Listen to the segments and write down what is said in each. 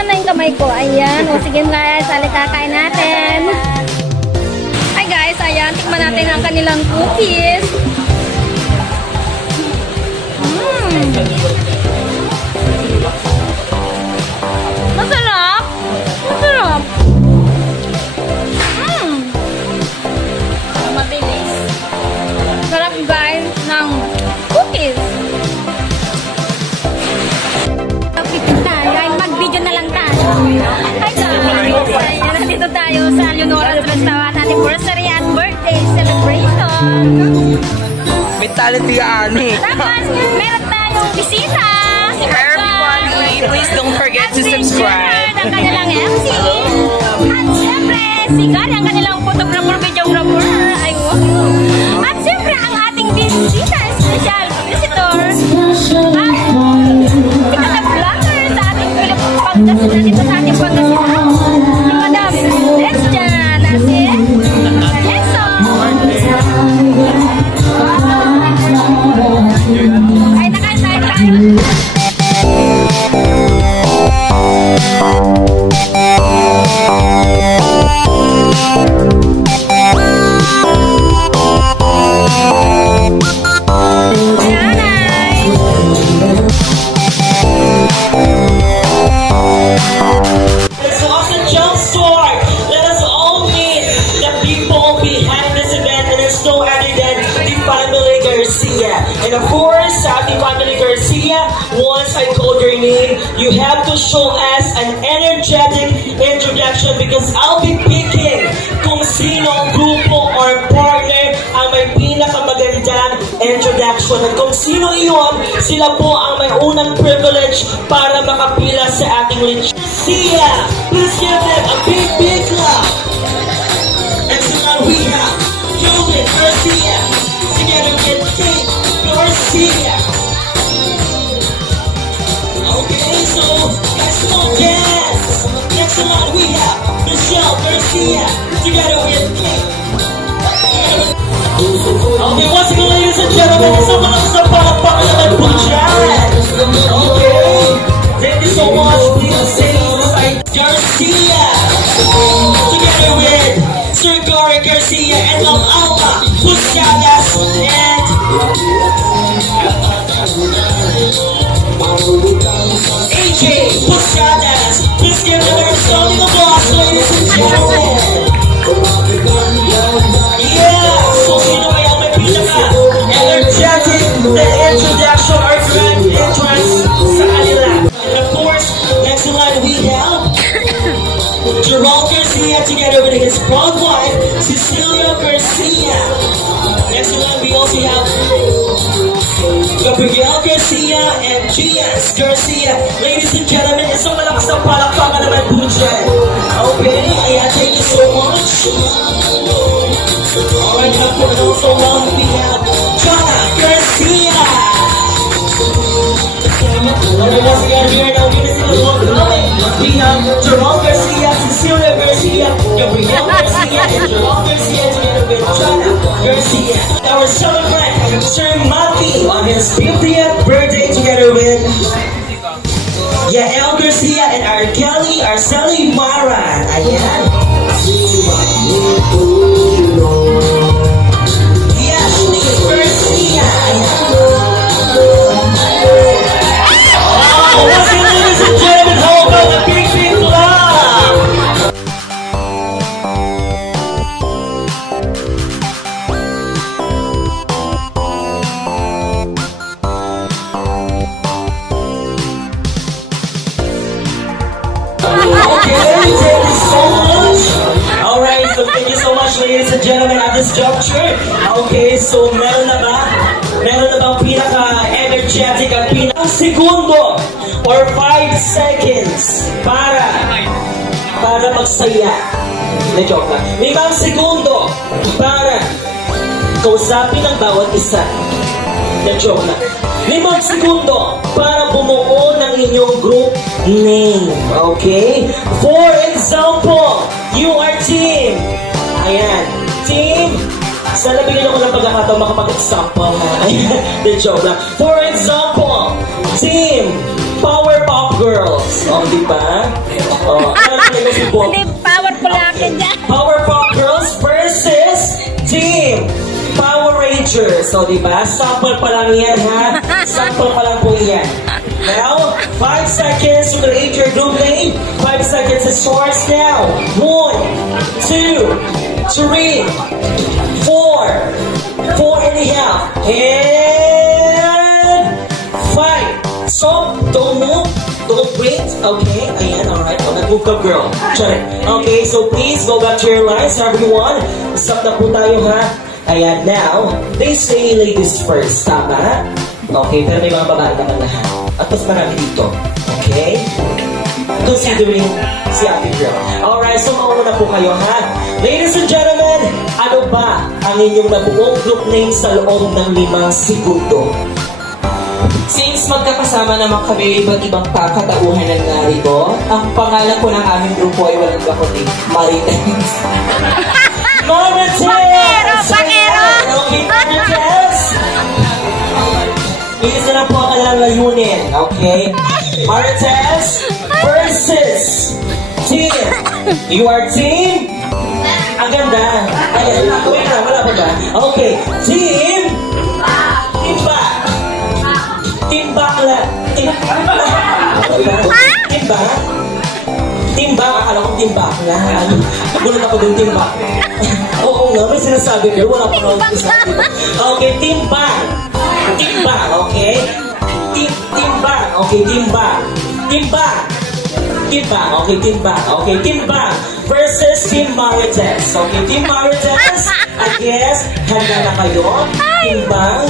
Nasaan na yung kamay ko? Ayan. O sige guys, kakain natin. Hi guys, ayan. Tikman natin ang kanilang cookies. Masarap. Masarap. Mabilis. Sarap guys ng cookies. Mag-video na lang tayo. Hi guys! Ayan, nandito tayo sa Leonora's Restaurant anniversary and birthday celebration. May talent yung Ani. Tapos, meron tayong bisita. Si Everybody, please don't forget to subscribe. Ang kanilang MC. At siyempre, si Gary, ang kanilang photographer, videographer. Ay, wow. At siyempre, ang ating bisita, special visitor. Pagkasinan dito sa ating pagkasinan. Si Madam Lesja na si Leso. Ay, nakain tayo. And of course, sa ating family Garcia, once I called your name, you have to show us an energetic introduction because I'll be picking kung sino ang grupo or partner ang may pinakamagandang introduction. At kung sino iyon, sila po ang may unang privilege para makapila sa ating list. Garcia, please give them a big, big clap. And so now we have Julian Garcia together with Kate Garcia. Okay, so next one, yes. Next one we have Michelle Garcia together with Kate. Okay, once again, ladies and gentlemen, someone else na palakpakan naman po dyan. Okay, thank you so much. Please say Garcia together with Sir Gary Garcia and Ma'am Alma Pusadas and AJ Pusadas. Please give them a solid applause, ladies and gentlemen. Yeah, so sino kaya may pinaka-energetic na introduction or grand entrance sa kanila? And of course, next in line we have Jerome Garcia together with his proud wife, Cecilia Garcia. Next in line we also have Gabriel Garcia and Gias Garcia. Ladies and gentlemen, isang malakas na palakpakan naman po dyan. Okay, ayan, thank you so much. Alright, and also now we have Jana Garcia. Okay, once again, here now, give us a little coming. We have Jerome Garcia, Cecilia Garcia, Gabriel Garcia, and Jerome Garcia together with Jana Garcia. Our celebrant, Sir Maki, on his 50th birthday together with Yael Garcia and our Kelly Arceli Mara. Ayan. Ashley Garcia. Once again, ladies and gentlemen, how about the big, big clap? Okay, thank you so much. Alright, so thank you so much, ladies and gentlemen, at this juncture. Okay, so meron na bang pinaka-energetic at pinaka-segundo or 5 seconds para magsaya? Na-joke lang. 5 segundo para kausapin ang bawat isa. Na-joke lang. 5 segundo para bumuo ng inyong group name. Okay? For example, you are team. Ayan. Team. Sana bigyan ako ng pagkakataon makapag-example. Ayan. Na-joke lang. For example, team Powerpuff Girls. O, di ba? O, ano na si Bob? Hindi, powerful akin dyan. Powerpuff Girls versus Team Power Rangers. So, di ba? Sample pa lang yan, ha? Sample pa lang po yan. Now, 5 seconds to create your group name. 5 seconds it starts now. 1, 2, 3, 4, 4.5, and 5. So, don't move. Don't wait. Okay, ayan, alright. Oh, nag-move ka, girl. Check. Okay, so please go back to your lines, everyone. Stop na po tayo, ha? Ayan, now, they say ladies first, tama? Okay, pero may mga babae naman lahat. At mas marami dito. Okay? Considering si ate girl. Alright, so mauna na po kayo, ha? Ladies and gentlemen, ano ba ang inyong nabuong group name sa loob ng 5 segundo? Since magkakasama naman kami iba't ibang kakatauhan ng narito, ang pangalan po ng aming grupo ay walang kakundi, Marites. Marites! Bakero! Okay, Marites! Isa na po ang kanilang layunin, okay? Marites versus Team. You are Team? Ang ganda. Ay, wait na, wala pa ba? Okay, Team Timba. Timbakla. Timba? Timba? Akala ko timbakla. Nagulat ako dun, timbak. Oo nga, may sinasabi ko. Wala pa naman sinasabi. Okay, timbang. Timbang, okay? Timbang, okay, timbang. Timbang. Timbang, okay, timbang. Okay, timbang versus Team Marites. Okay, Team Marites, I guess, handa na kayo. Timbang.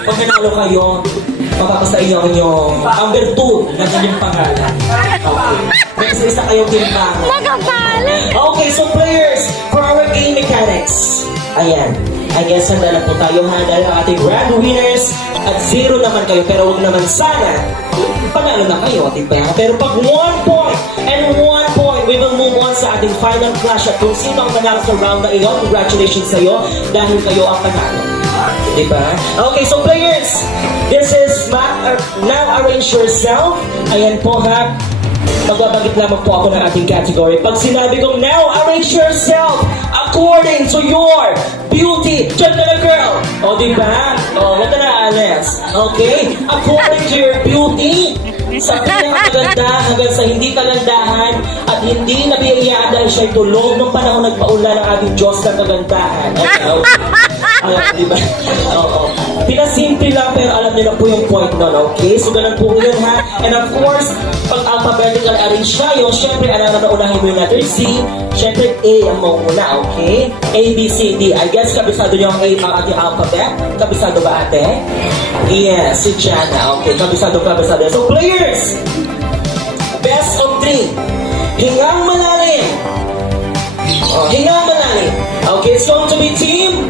Pag nanalo kayo, mapapasa inyo ang inyong number 2 na inyong pangalan. Okay. May isa kayong timbang. Okay, so players, for our game mechanics. Ayan. I guess handa na po tayo, ha? Dahil ang ating grand winners at 0 naman kayo, pero huwag naman sana panalo na kayo, diba? Pero pag 1 point and 1 point, we will move on sa ating final clash at kung sino ang manalo sa round na iyon, congratulations sa'yo dahil kayo ang panalo. Diba? Okay, so players, this is now arrange yourself. Ayan po, ha? Magbabagit lamang po ako ng ating category. Pag sinabi kong now arrange yourself according to your beauty. Diyan ka na, girl. O, diba? O, wag ka na, Alex. Okay? According to your beauty, sa pinakaganda hanggang sa hindi kagandahan at hindi nabiyayaan dahil siya'y tulog nung panahon nagpaula ng ating Diyos ng kagandahan. Okay? Alam, diba? Oo. Pinasimple lang pero alam niyo na po yung point nun, okay? So, ganun po yun, ha? And of course, pag alphabetical arrange tayo, syempre, alam na unahin mo yung letter C, syempre, A ang mauna, okay? A, B, C, D. I guess, kabisado niyo ang A ang ating alphabet. Kabisado ba, ate? Yes, si Jana. Okay, kabisado. So, players, best of 3. Hingang malalim. Hingang malalim. Okay, it's going to be Team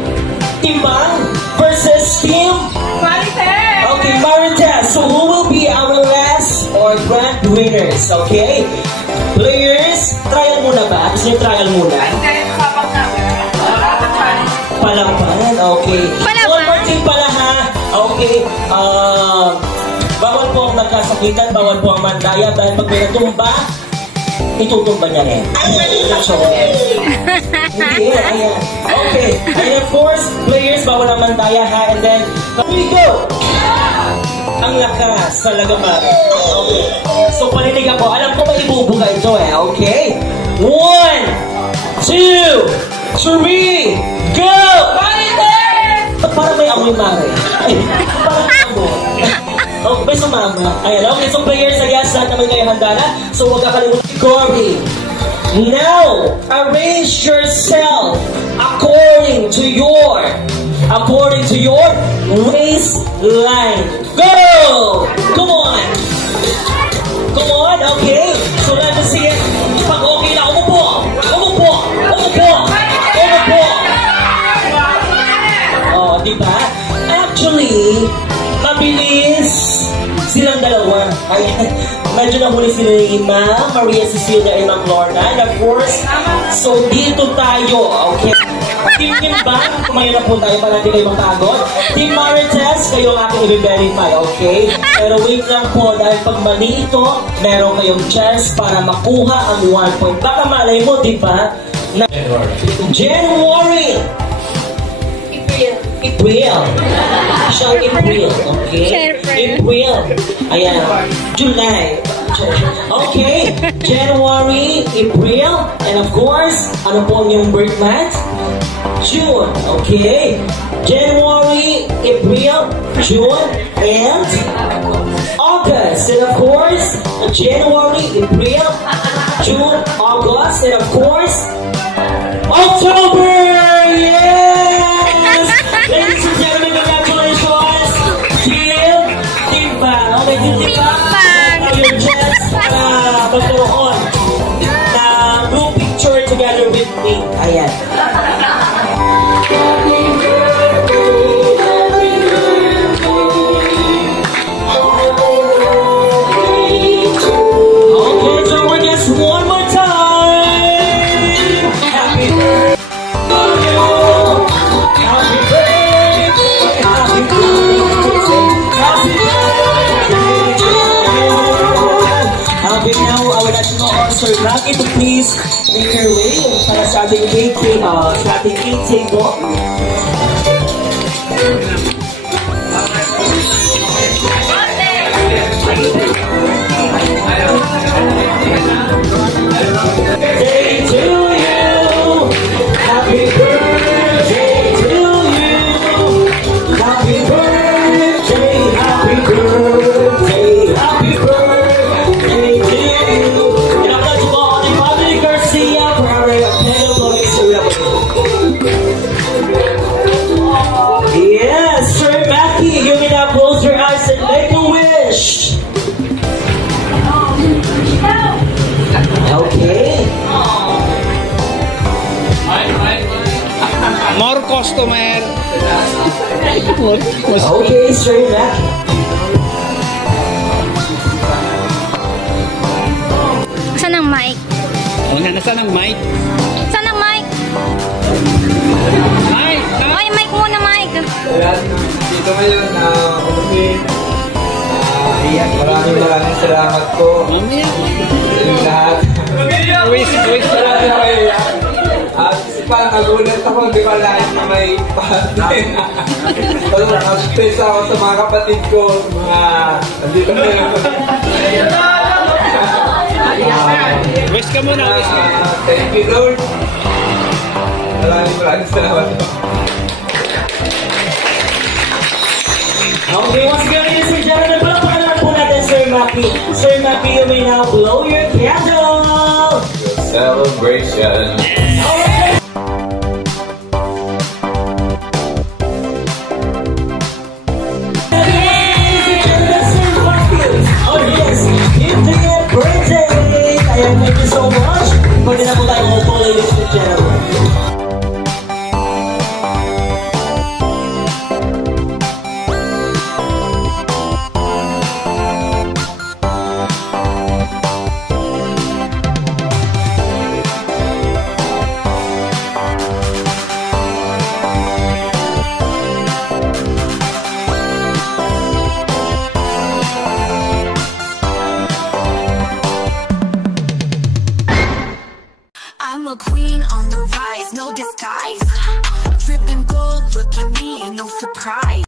Timbang versus Team Marites! Okay, Marites. So, who will be our last or grand winners? Okay? Players, trial muna ba? Gusto niyo trial muna? Palapan, okay. Palapan? One more thing pala, ha? Okay, bawal po ang nagkasakitan, bawal po ang mandaya, dahil pag may natumba, itutumba niya rin. So, hindi, ayan. Okay, and of course, players, bawal ang mandaya, ha? And then, here we go! Ang lakas talaga, man. Okay. So, paninig ako. Alam ko may ibubuga ito, eh. Okay? 1, 2, 3, go! Marites! Ba't parang may amoy, Mare? Ay, parang amoy. Okay, may sumama. Ayan, okay. So, players, I guess, lahat naman kayo handa na. So, huwag kakalimutan. Corey, now, arrange yourself according to your waistline. Go! Come on! Come on, okay? So, let me see it. Pag okay na, umupo! Umupo! Umupo! Umupo! Oh, diba? Actually, mabilis silang dalawa. Ayan. Medyo nahuli sila ni Maria Cecilia and Ma'am Lorna. And of course, so dito tayo, okay? Team Kimba, kumain na po tayo para hindi kayo mapagod. Team Marites, kayo ang aking i-verify, okay? Pero wait lang po, dahil pag mali ito, meron kayong chance para makuha ang 1 point. Baka malay mo, di ba? January! April. Siya April, okay? Siyempre. April. Ayan. July. Okay. January, April, and of course, ano po ang iyong birth month? June, okay? January, April, June, and August. And of course, January, April, June, August, and of course, October! Yes! Ladies and gentlemen, congratulations! Team Bang! Okay, Team Bang! Your chance para magkaroon na group picture together with me. Ayan. Okay, so we're just one more time. Happy birthday. Happy birthday. Happy birthday. Happy birthday to you. Okay, now I would like to know Sir Rocky to please make your way para sa ating cake table. Day to you. Happy birthday to you. Happy birthday, happy birthday, happy birthday to you. And I'm going to go on the Family Garcia for our Pedal ceremony. Yes, Sir Mackie, you may now close your eyes and make a wish. Okay. More customer. Okay, Sir Mackie. Saan ang mic? Nasaan ang mic? Saan ang mic? Mic! Ay, mic muna, mic. Dito ngayon na iyan, maraming salamat po Mamaya. sa inyong lahat. Wait. Marami kayo iyan. At isa pa, nagulat ako, di ba lahat na may party. Nag-stress ako sa mga kapatid ko, mga nandito na yun. Wish ka muna. Thank you, Lord. Maraming salamat po. Okay, once again, ladies and gentlemen, palakpakan lang po natin Sir Mackie. Sir Mackie, you may now blow your candle. Celebration. Oh yes, infinite birthday! Ayan, thank you so much. Pwede na po tayo po, ladies and gentlemen. I'm a queen on the rise, no disguise. Dripping gold, look at me, no surprise.